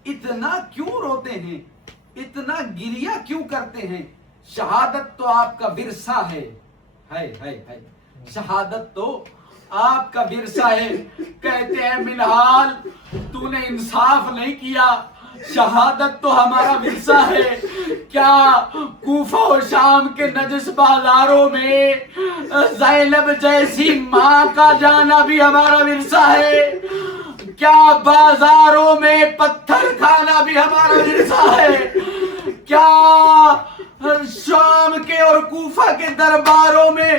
اتنا کیوں روتے ہیں، اتنا گریہ کیوں کرتے ہیں؟ شہادت تو آپ کا ورثہ ہے، شہادت تو آپ کا ورثہ ہے۔ کہتے ہیں منحال تو نے انصاف نہیں کیا، شہادت تو ہمارا ورثہ ہے۔ کیا کوفہ و شام کے نجس بازاروں میں زینب جیسی ماں کا جانا بھی ہمارا ورثہ ہے؟ کیا بازاروں میں پتھر کھانا بھی ہمارا ورثہ ہے؟ کیا شام کے اور کوفہ کے درباروں میں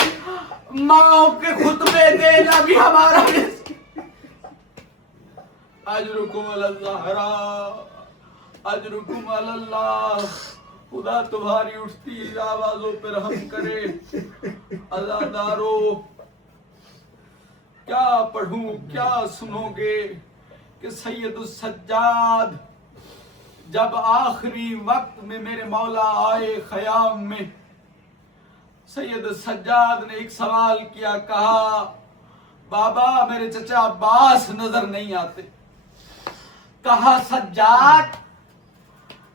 ماؤں کے خطبے دینا بھی ہمارا ورثہ؟ اجرکم علی اللہ، اجرکم علی اللہ۔ خدا تمہاری اٹھتی آوازوں پر رحم کرے۔ عزادارو، کیا پڑھوں کیا سنو گے کہ سید السجاد جب آخری وقت میں میرے مولا آئے خیام میں، سید سجاد نے ایک سوال کیا، کہا بابا میرے چچا عباس نظر نہیں آتے۔ کہا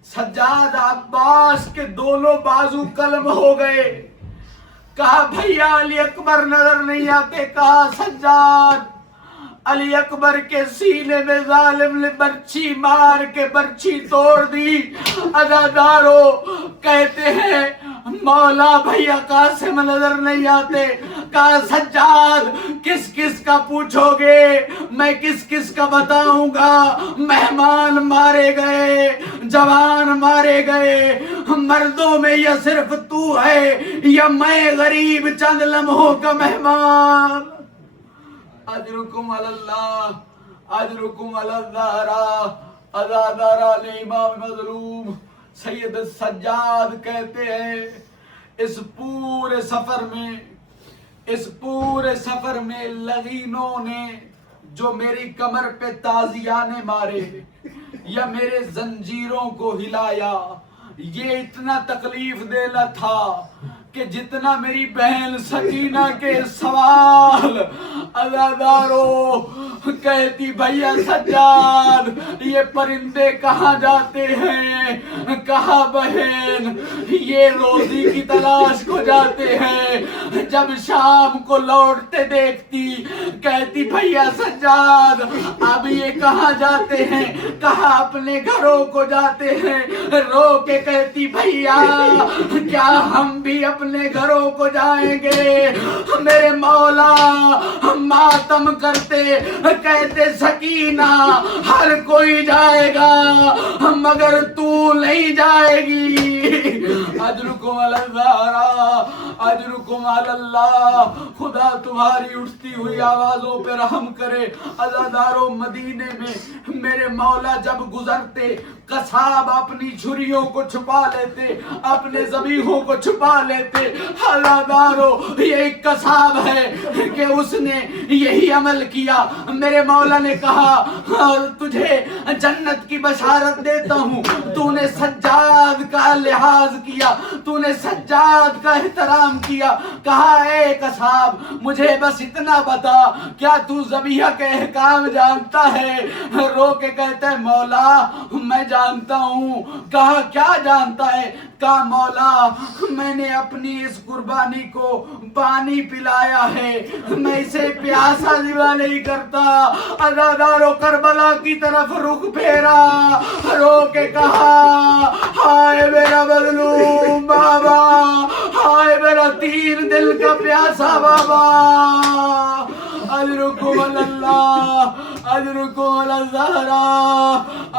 سجاد عباس کے دونوں بازو قلم ہو گئے۔ کہا بھیا علی اکبر نظر نہیں آتے۔ کہا سجاد علی اکبر کے سینے میں ظالم نے برچھی مار کے برچھی توڑ دی۔ عزادارو کہتے ہیں مولا بھیا قاسم نظر نہیں آتے۔ کہا سجاد کس کس کا پوچھو گے، میں کس کس کا بتاؤں گا؟ مہمان مارے گئے، جوان مارے گئے، مردوں میں یا صرف تو ہے یا میں غریب چند لمحوں کا مہمان۔ اجرکم علی اللہ، اجرکم علی الزہرا، عزاداران امام مظلوم سید سجاد کہتے ہیں اس پورے سفر میں لغینوں نے جو میری کمر پہ تازیانے مارے یا میرے زنجیروں کو ہلایا، یہ اتنا تکلیف دینا تھا کہ جتنا میری بہن سکینہ کے سوال۔ عزادارو کہتی بھیا سجاد یہ پرندے کہاں جاتے ہیں؟ کہا بہن یہ روزی کی تلاش کو جاتے ہیں۔ جب شام کو لوٹتے دیکھتی کہتی بھیا سجاد اب یہ کہاں جاتے ہیں؟ کہا اپنے گھروں کو جاتے ہیں۔ رو کے کہتی بھیا کیا ہم بھی اپنے گھروں کو جائیں گے؟ میرے مولا ماتم کرتے کہتے سکینہ ہر کوئی جائے گا مگر تو نہیں جائے گی۔ اجرکم علی الزہرا، اجرکم علی اللہ، خدا تمہاری اٹھتی ہوئی آوازوں پہ رحم کرے۔ عزادارو مدینے میں میرے مولا جب گزرتے قصاب اپنی چھریوں کو چھپا لیتے، اپنے ذبیحوں کو چھپا لیتے۔ عزادارو یہ ایک قصاب ہے کہ اس نے یہی عمل کیا۔ میرے مولا نے کہا تجھے جنت کی بشارت دیتا ہوں، تو نے سجاد کا لحاظ کیا، تو نے سجاد کا احترام کیا۔ کہا اے قصاب مجھے بس اتنا بتا کیا تو ذبیحہ کے احکام جانتا ہے؟ رو کے کہتا ہے مولا میں جانتا ہوں۔ کہا کیا جانتا ہے؟ کہا مولا میں نے اپنی اس قربانی کو پانی پلایا ہے، میں اسے پیاسا ذبح نہیں کرتا۔ عزادارو کربلا کی طرف رخ پھیرا، رو کے کہا ہائے میرا مظلوم بابا، ہائے میرا تین دل کا پیاسا بابا۔ اجرکم علی اللہ، اجرکم علی الزہرا۔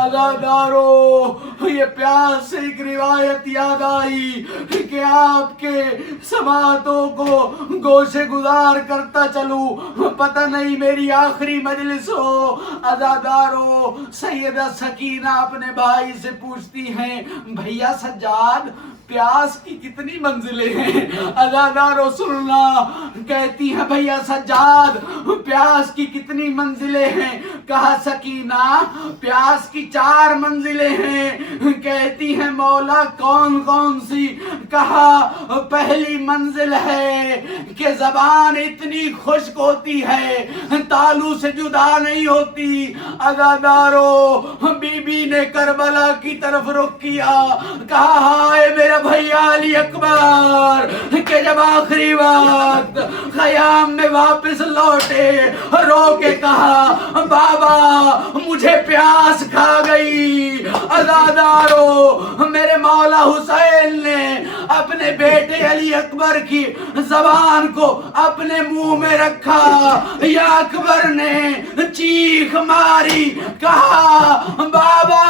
عزادارو یہ پیاس سے ایک روایت یاد آئی کہ آپ کے سماعتوں کو گوشے گزار کرتا چلوں، پتہ نہیں میری آخری مجلس ہو۔ عزادارو سیدہ سکینہ اپنے بھائی سے پوچھتی ہیں بھیا سجاد پیاس کی کتنی منزلیں ہیں؟ عزادارو سننا، کہتی ہیں بھیا سجاد پیاس کی کتنی منزلیں ہیں؟ کہا سکینہ پیاس کی 4 منزلیں ہیں۔ کہتی ہیں مولا کون کون سی؟ کہا پہلی منزل ہے کہ زبان اتنی خشک ہوتی ہے تالو سے جدا نہیں ہوتی۔ عزادارو بی بی نے کربلا کی طرف رخ کیا، کہا ہائے میرا بھیا علی اکبر کہ جب آخری وقت خیام میں واپس لوٹے رو کے کہا بابا مجھے پیاس کھا گئی۔ عزادارو میرے مولا حسین نے اپنے بیٹے علی اکبر کی زبان کو اپنے منہ میں رکھا، یا اکبر نے چیخ ماری، کہا بابا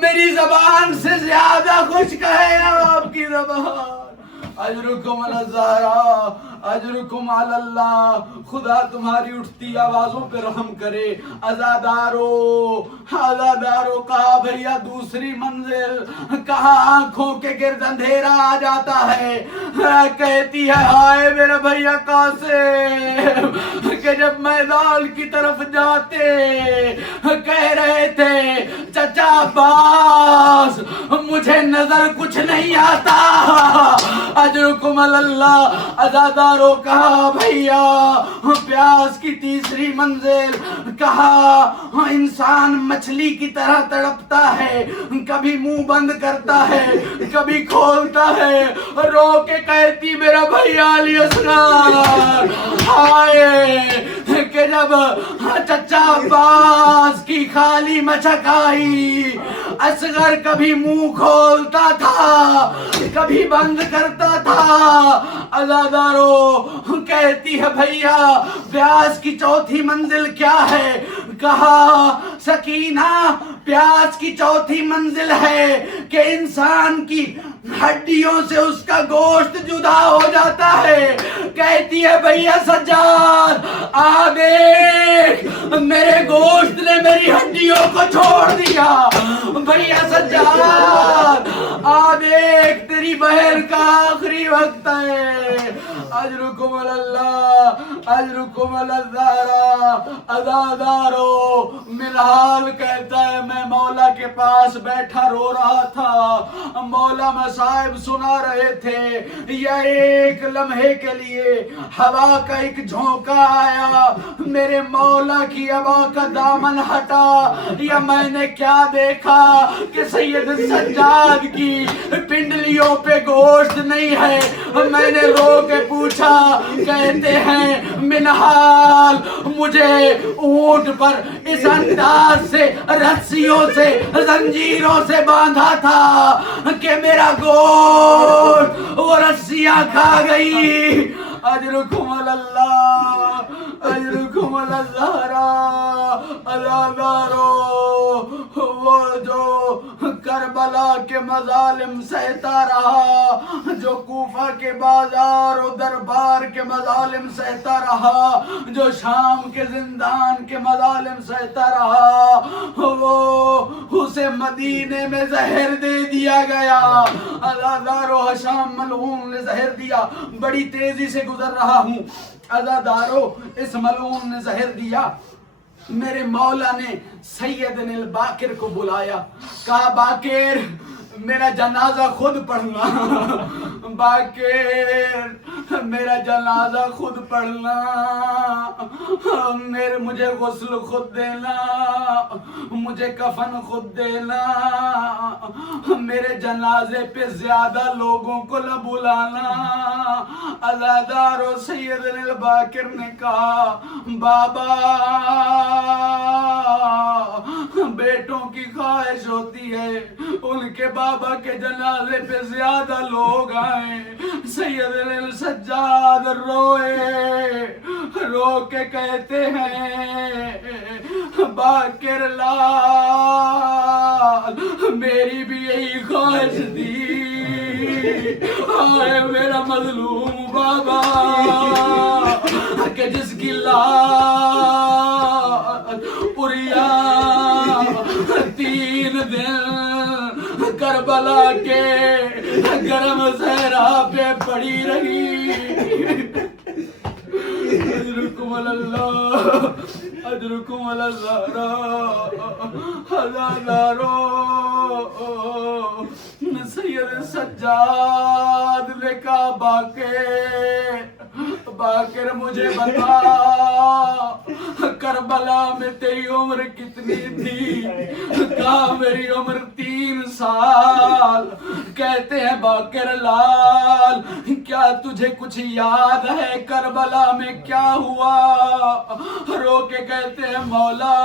میری زبان سے زیادہ خشک ہے آپ کی زبان۔ اجرکم علی الزہرا، اجرکم علی اللہ، خدا تمہاری اٹھتی آوازوں پہ رحم کرے۔ عزادارو کہا بھیا دوسری منزل؟ کہا آنکھوں کے گرد اندھیرا آ جاتا ہے۔ کہتی ہے ہائے میرا بھیا قاسم کہ جب میدان کی طرف جاتے کہہ رہے تھے چچا عباس مگر کچھ نہیں آتا. اجرکم اللہ. عزاداروں کہا بھیا پیاس کی تیسری منزل. کہا انسان مچھلی کی طرح تڑپتا ہے, کبھی منہ بند کرتا ہے کبھی کھولتا ہے. رو کے کہتی میرا بھیا علی اصغر ہائے کہ جب چچا عباس کی خالی مچک آئی, اصغر کبھی منہ کھولتا تھا کبھی بند کرتا تھا. عزادارو کہتی ہے بھیا پیاس کی چوتھی منزل کیا ہے؟ کہا سکینہ پیاس کی چوتھی منزل ہے کہ انسان کی ہڈیوں سے اس کا گوشت جدا ہو جاتا ہے. کہتی ہے بھیا سجاد آ دیکھ میرے گوشت نے میری ہڈیوں کو چھوڑ دیا. بھیا سجاد آ دیکھ تیری بہن کا آخری وقت ہے. اجرکم اللہ اجرکم الزہرا. عزادارو منہال کہتا ہے میں مولا کے پاس بیٹھا رو رہا تھا, مولا مصائب سنا رہے تھے. یا ایک لمحے کے لیے ہوا کا ایک جھونکا آیا, میرے مولا کی عبا کا دامن ہٹا. یا میں نے کیا دیکھا کہ سید سجاد کی پنڈلیوں پہ گوشت نہیں ہے. میں نے رو کے پوچھا, کہتے ہیں منہال مجھے اونٹ پر اس انداز سے رسیوں سے زنجیروں سے باندھا تھا کہ میرا گوشت وہ رسیاں کھا گئی. اجرکم اللہ اجرکم الزہرا. عزادارو وہ جو کربلا کے مظالم سہتا رہا, جو کوفہ کے بازار و دربار کے مظالم سہتا رہا, جو شام کے زندان کے مظالم سہتا رہا, وہ اسے مدینے میں زہر دے دیا گیا. عزادارو حشام ملعون نے زہر دیا. بڑی تیزی سے گزر رہا ہوں. عزادارو اس ملعون نے زہر دیا. میرے مولا نے سیدنا الباقر کو بلایا, کہا باقر میرا جنازہ خود پڑھنا. باقر میرا جنازہ خود پڑھنا, مجھے غسل خود دینا, مجھے کفن خود دینا, میرے جنازے پہ زیادہ لوگوں کو نہ بلانا. عزادارو سیدنا الباقر نے کہا بابا بیٹوں کی خواہش ہوتی ہے ان کے بابا کے جنازے پہ زیادہ لوگ آئیں. سیدنا السجاد روئے, رو کے کہتے ہیں باقر لال میری بھی یہی خواہش تھی. آئے میرا مظلوم بابا کہ جس کی لال پوریا 3 دن کربلا کے گرم صحرا پہ پڑی رہی. اجرکم اللہ اجرکم الزہرا. عزادارو سید سجاد نے کہا باقر مجھے بتا کربلا میں تیری عمر کتنی تھی؟ کہا میری عمر 3 سال. کہتے ہیں باقر لال کیا تجھے کچھ یاد ہے کربلا میں کیا ہوا؟ رو کے کہتے ہیں مولا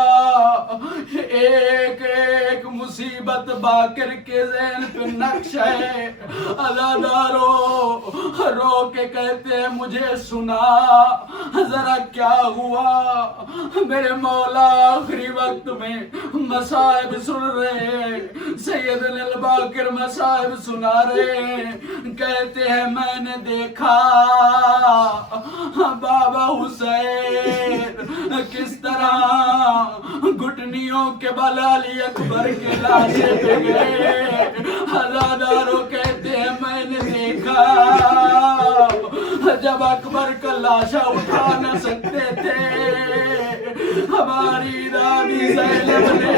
ایک ایک مصیبت باقر کے ذہن پہ نقش ہے. عزادارو رو کے کہتے ہیں مجھے سنا ذرا کیا ہوا. میرے مولا آخری وقت میں مصائب سن رہے, سیدنا الباقر مصائب سنا رہے. کہتے ہیں میں نے دیکھا بابا حسین کس طرح گھٹنیوں کے بل علی اکبر کے لاشے پہ گئے. عزادارو کہتے ہیں میں نے دیکھا جب اکبر کا لاشا اٹھا نہ سکتے تھے ہماری دادی زینب نے